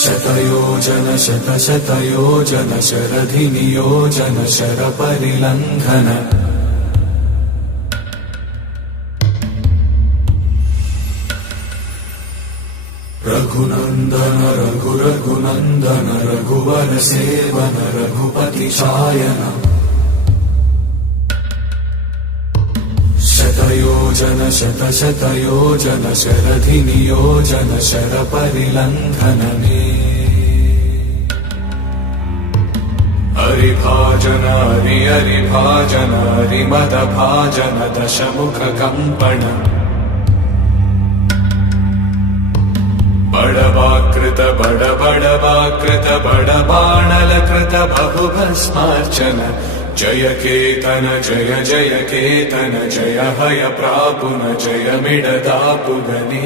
शतयोजन शतशतयोजन शरधिनियोजन शरपरिलङ्घन रघुनन्दन रघुरघुनन्दन रघुवर सेवन रघुपति चायन शतयोजन शतशतयोजन शरधिनियोजन शरपरिलङ्घन हरिभाजन हरिभाजन हरिमदभाजन दशमुखकम्पण बड़वाकृत बड़वाकृत बड़बाणलकृत बहुभस्मार्चन जय केतन जय केतन जय हय प्रापुन जय मिडदापुगनी।